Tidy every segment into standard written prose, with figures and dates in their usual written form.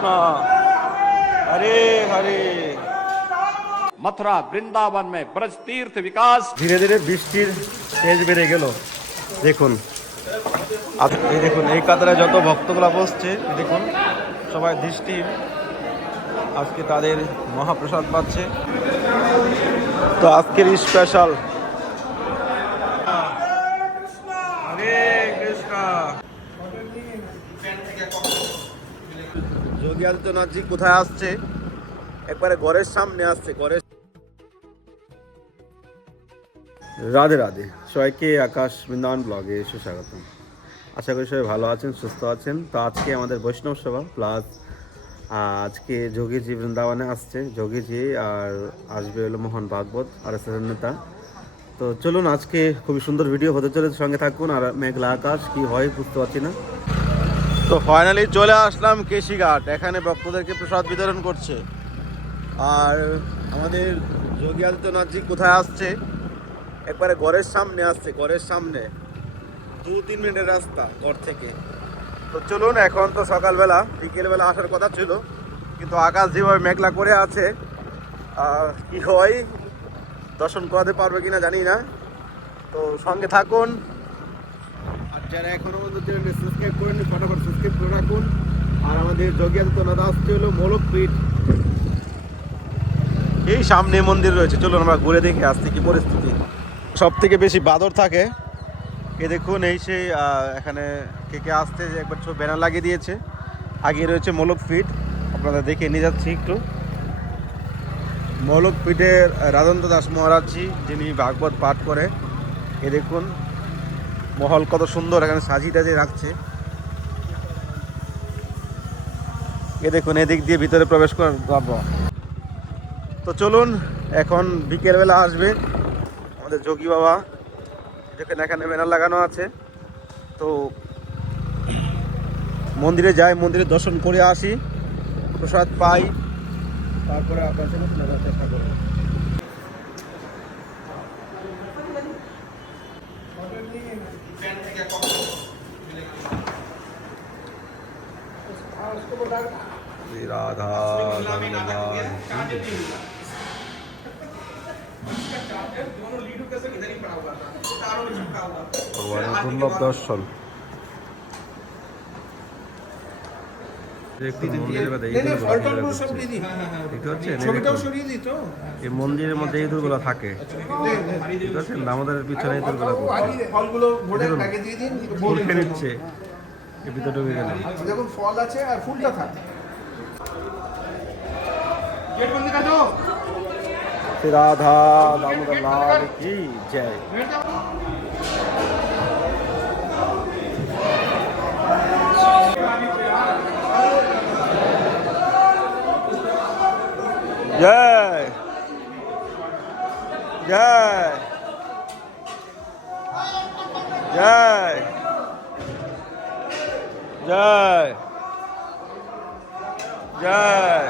कृष्ण हरे हरे। मथुरा वृंदावन में ब्रज तीर्थ विकास। ধীরে ধীরে বৃষ্টির তেজ বেড়ে গেল। দেখুন এই দেখুন এই কাতারে যত ভক্তগুলা বসছে, দেখুন সবাই দৃষ্টিহীন, আজকে তাদের মহাপ্রসাদ পাচ্ছে। তো আজকের স্পেশাল হরে কৃষ্ণ। যোগী আদিত্যনাথজি কোথায় আসছে? একবারে ঘরের সামনে আসছে। ঘরের রাধে রাধে সবাইকে, আকাশ বৃন্দাবন ব্লগে সুস্বাগতম। আশা করি সবাই ভালো আছেন, সুস্থ আছেন। তো আজকে আমাদের বৈষ্ণব সভা প্লাস আজকে যোগীজি বৃন্দাবনে আসছে, যোগীজি আর আসবে হলো মোহন ভাগবত আর এস নেতা। তো চলুন আজকে খুবই সুন্দর ভিডিও হতে চলে, সঙ্গে থাকুন। আর মেঘলা আকাশ কি হয় বুঝতে পারছি না। তো ফাইনালি চলে আসলাম কেশিঘাট, এখানে ভক্তদেরকে প্রসাদ বিতরণ করছে। আর আমাদের যোগী আদিত্যনাথজি কোথায় আসছে? একবারে ঘরের সামনে আসছে, ঘরের সামনে 2-3 মিনিটের রাস্তা ঘর থেকে। তো চলুন, এখন তো সকালবেলা, বিকেলবেলা আসার কথা ছিল, কিন্তু আকাশ যেভাবে মেঘলা করে আছে, কি হয় দর্শন করাতে পারবে কিনা জানি না। তো সঙ্গে থাকুন। আর যারা এখনো পর্যন্ত চ্যানেলটি সাবস্ক্রাইব করেননি, ফটাফট সাবস্ক্রাইব করে রাখুন। আর আমাদের যোগী আদিত্যনাথ আসছে হলো মোলকপীঠ, এই সামনে মন্দির রয়েছে। চলুন আমরা ঘুরে দেখে আসছি কি পরিস্থিতি। সব থেকে বেশি বাদর থাকে, এ দেখুন এই সেই এখানে কে কে আসতে যে একবার ছোট ব্যানার লাগিয়ে দিয়েছে। আগে রয়েছে মোলকপীঠ, আপনারা দেখে নিয়ে যাচ্ছি একটু। মোলকপীঠের রাজেন্দ্র দাস মহারাজজি, যিনি ভাগবত পাঠ করে। এ দেখুন মহল কত সুন্দর, এখানে সাজিয়ে টাজিয়ে রাখছে। এ দেখুন এদিক দিয়ে ভিতরে প্রবেশ করে যাবো। তো চলুন, এখন বিকেলবেলা আসবে আমাদের যোগী বাবা, যেখানে এখানে ব্যানার লাগানো আছে। তো মন্দিরে যাই, মন্দিরে দর্শন করে আসি, প্রসাদ পাই, তারপরে আপনার সঙ্গে তুলে ধরার চেষ্টা করব। রাধা ভগবানের দুর্লভ দর্শন। এই মন্দিরের মধ্যে এই ইঁদুরগুলো থাকে, ঠিক আছে? দামোদরের পিছনে ইঁদুরগুলো ফুল খেয়ে নিচ্ছে, এর ভিতরে ঢুকে গেলে। দেখুন ফল আছে আর ফুলটা থাকে। রাধা দামোদর লাল কি জয়। জয় জয় জয় জয় জয়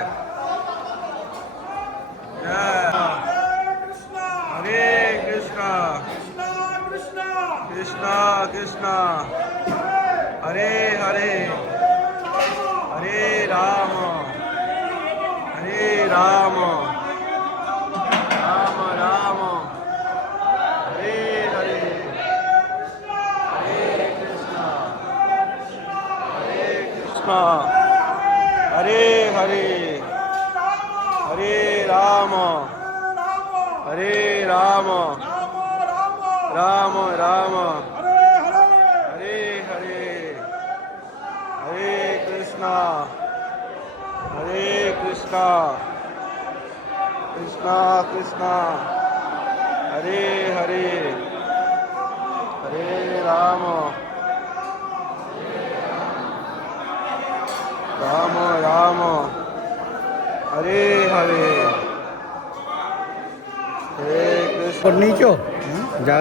হরে কৃষ্ণ কৃষ্ণ কৃষ্ণ হরে হরে, হরে রাম হরে রাম রাম রাম হরে হরে, হরে কৃষ্ণ হরে হরে, হরে রাম হরে রাম রাম রাম হরে হরে, হরে কৃষ্ণ কৃষ্ণ কৃষ্ণ হরে হরে, হরে রাম রাম রাম হরে হরে, হরে কৃষ্ণ।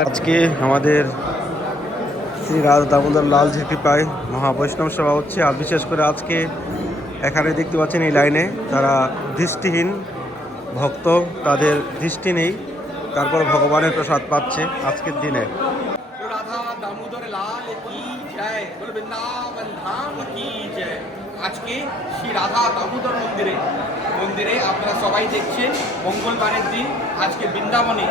আজকে আমাদের শ্রী রাধা দামোদর লালজির কৃপায় মহাবৈষ্ণব সভা হচ্ছে। আর বিশেষ করে আজকে এখানে দেখতে পাচ্ছেন এই লাইনে তারা দৃষ্টিহীন ভক্ত, তাদের দৃষ্টি নেই, তারপর ভগবানের প্রসাদ পাচ্ছে আজকের দিনে। রাধা দামোদর লাল কি জয়, বল বৃন্দাবন ধাম কি জয়। আজকে শ্রী রাধা দামোদর মন্দিরে আপনারা সবাই দেখছেন মঙ্গলবারের দিন আজকে বৃন্দাবনে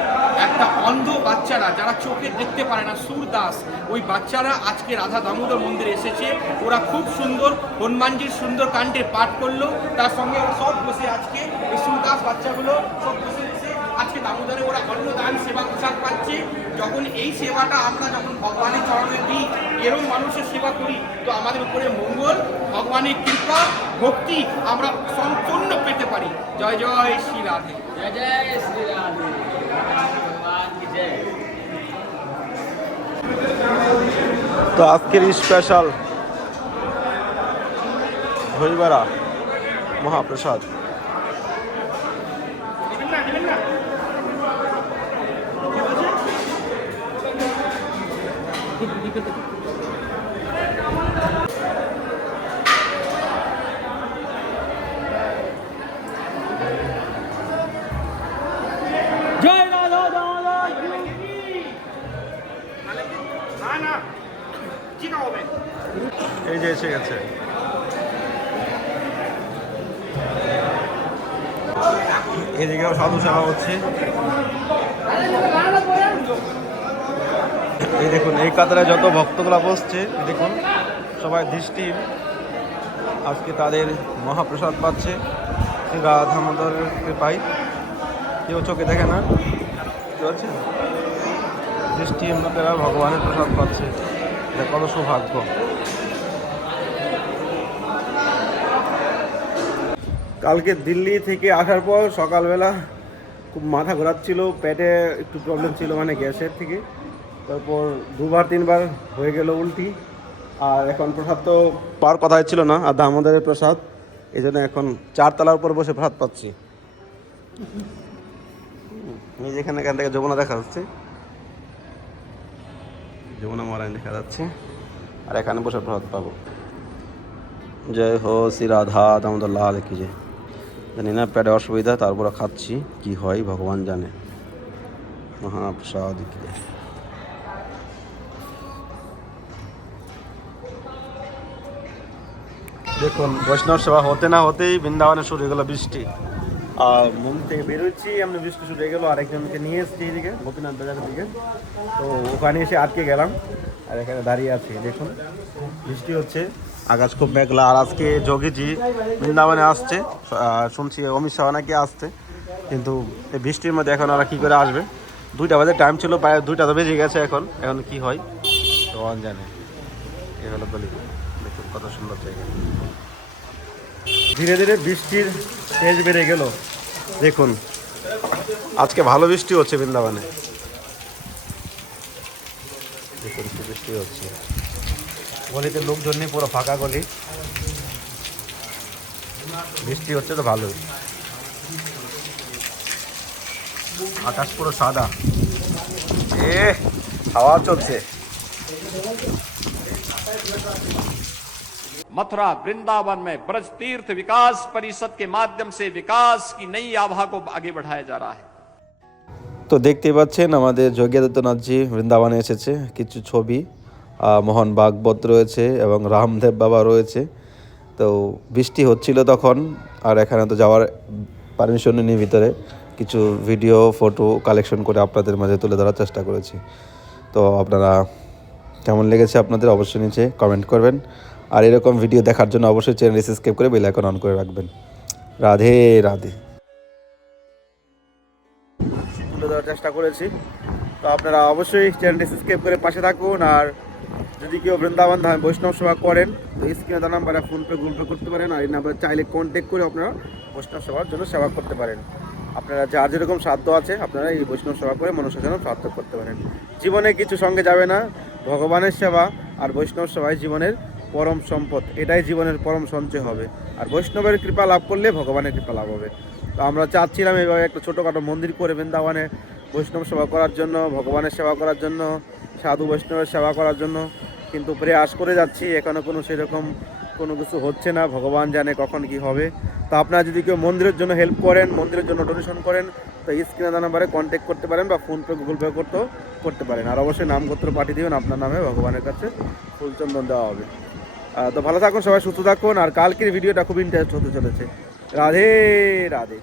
একটা অন্ধ বাচ্চারা যারা চোখে দেখতে পারে না সুরদাস, ওই বাচ্চারা আজকে রাধা দামোদর মন্দিরে এসেছে। ওরা খুব সুন্দর হনুমানজির সুন্দর কাণ্ডে পাঠ করলো, তার সঙ্গে ওরা সব বসে আজকে এই সুরদাস বাচ্চাগুলো সব বসে আজকে দামোদরে ওরা অন্নদান সেবা প্রসাদ পাচ্ছে। যখন এই সেবাটা আমরা যখন ভগবানের চরণে দিই, এরকম মানুষের সেবা করি, তো আমাদের উপরে মঙ্গল, ভগবানের কৃপা, ভক্তি আমরা সম্পূর্ণ পেতে পারি। জয় জয় শ্রী রাধে, জয় জয় শ্রী রাধে, ভগবান কি জয়। তো আজকের স্পেশাল দইবড়া মহাপ্রসাদ। জয় রাধা দামোদর এই যে এসে গেছে। এদিকেও সাধু সেবা হচ্ছে। এই দেখুন এই কাতারে যত ভক্তগুলা বসছে, দেখুন সবাই দৃষ্টির আজকে তাদের মহাপ্রসাদ পাচ্ছে রাধা দামোদরের কৃপায়। কেউ চোখে দেখে না, বুঝতে পারছেন? দৃষ্টির লোকেরা ভগবানের প্রসাদ পাচ্ছে, এটা কত সৌভাগ্য। কালকে দিল্লি থেকে আসার পর সকালবেলা খুব মাথা ঘোরাচ্ছিল, পেটে একটু প্রবলেম ছিল, মানে গ্যাসের থেকে। তারপর দুবার তিনবার হয়ে গেল উল্টি। আর এখন প্রসাদ তো পাওয়ার কথাই ছিল না, আর দামোদরের প্রসাদ, এই জন্য এখন 4 তলার উপর বসে প্রসাদ পাচ্ছি। এই যেখানে এখান থেকে যমুনা দেখা যাচ্ছে, যমুনা মহারানী দেখা যাচ্ছে, আর এখানে বসে প্রসাদ পাবো। জয় হো শ্রী রাধা দামোদর লাল কি জয়। জানি না পেটে অসুবিধা, তারপর খাচ্ছি, কি হয় ভগবান জানে। মহাপ্রসাদ কি জয়। দেখুন বৈষ্ণব সেবা হতে না হতেই বৃন্দাবনে শুরু হয়ে গেল বৃষ্টি। আর মন থেকে বেরোচ্ছি, আমরা বৃষ্টি শুরু হয়ে গেলো। আরেকজনকে নিয়ে এসেছি এইদিকে গোপীনাথ বাজারের দিকে, তো ওখানে এসে আটকে গেলাম, আর এখানে দাঁড়িয়ে আছি। দেখুন বৃষ্টি হচ্ছে, আকাশ খুব মেঘলা। আর আজকে যোগীজি বৃন্দাবনে আসছে, শুনছি অমিত শাহ নাকি আসছে, কিন্তু এই বৃষ্টির মধ্যে এখন ওরা কী করে আসবে? 2টা বাজে টাইম ছিল, প্রায় 2টা তো বেজে গেছে। এখন কি হয় ভগবান জানে। এ হলো গলি, দেখুন কত সুন্দর জায়গা। ধীরে ধীরে বৃষ্টির তেজ বেড়ে গেল। দেখুন আজকে ভালো বৃষ্টি হচ্ছে বৃন্দাবনে, দেখুন কি বৃষ্টি হচ্ছে। গলিতে লোকজন নেই, পুরো ফাঁকা গলি, বৃষ্টি হচ্ছে তো ভালোই। আকাশ পুরো সাদা, হাওয়া চলছে। मथुरा वृंदावन में ब्रज तीर्थ विकास परिषद के माध्यम से विकास की नई आभा को आगे बढ़ाया जा रहा है। তো দেখতে পাচ্ছেন আমাদের যোগী আদিত্যনাথজি বৃন্দাবনে এসেছে। কিছু ছবি, মোহন ভাগবত রয়েছে এবং রামদেব বাবা রয়েছে। তো বৃষ্টি হচ্ছিল তখন, আর এখানে তো যাওয়ার পারমিশন নেই ভিতরে। কিছু ভিডিও ফটো কালেকশন করে আপনাদের মাঝে তুলে ধরার চেষ্টা করেছি। তো আপনারা কেমন লেগেছে আপনাদের অবশ্যই নিচে কমেন্ট করবেন। আর এরকম ভিডিও দেখার জন্য অবশ্যই চ্যানেল সাবস্ক্রাইব করে বেল আইকন অন করে রাখবেন। রাধে রাধে। তুলে ধরার চেষ্টা করেছি, তো আপনারা অবশ্যই চ্যানেলটি সাবস্ক্রাইব করে পাশে থাকুন। আর যদি কেউ বৃন্দাবন ধাম বৈষ্ণব সেবা করেন, তো স্ক্রিনে দেওয়া নাম্বারে ফোনপে গুগল পে করতে পারেন। আর এই নাম্বারে চাইলে কন্ট্যাক্ট করে আপনারা বৈষ্ণব সেবার জন্য সেবা করতে পারেন। আপনারা যার যেরকম সাধ্য আছে আপনারা এই বৈষ্ণব সেবা করে মানুষের জন্য সার্থক করতে পারেন। জীবনে কিছু সঙ্গে যাবে না, ভগবানের সেবা আর বৈষ্ণব সেবাই জীবনের পরম সম্পদ, এটাই জীবনের পরম সঞ্চয় হবে। আর বৈষ্ণবের কৃপা লাভ করলে ভগবানের কৃপা লাভ হবে। তো আমরা চাচ্ছিলাম এইভাবে একটা ছোটোখাটো মন্দির করে বৃন্দাবনে বৈষ্ণব সেবা করার জন্য, ভগবানের সেবা করার জন্য, সাধু বৈষ্ণবের সেবা করার জন্য, কিন্তু প্রয়াস করে যাচ্ছি, এখনও কোনো সেরকম কোনো কিছু হচ্ছে না। ভগবান জানে কখন কি হবে। তো আপনারা যদি কেউ মন্দিরের জন্য হেল্প করেন, মন্দিরের জন্য ডোনেশন করেন, তো স্ক্রিনে দেওয়া নাম্বারে কন্ট্যাক্ট করতে পারেন বা ফোনপে গুগল পে করতে পারেন। আর অবশ্যই নামপত্র পাঠিয়ে দেবেন, আপনার নামে ভগবানের কাছে ফুলচন্দন দেওয়া হবে। তো ভালো থাকুন সবাই, সুস্থ থাকুন, আর কালকের ভিডিওটা খুব ইন্টারেস্ট হতে চলেছে। রাধে রাধে।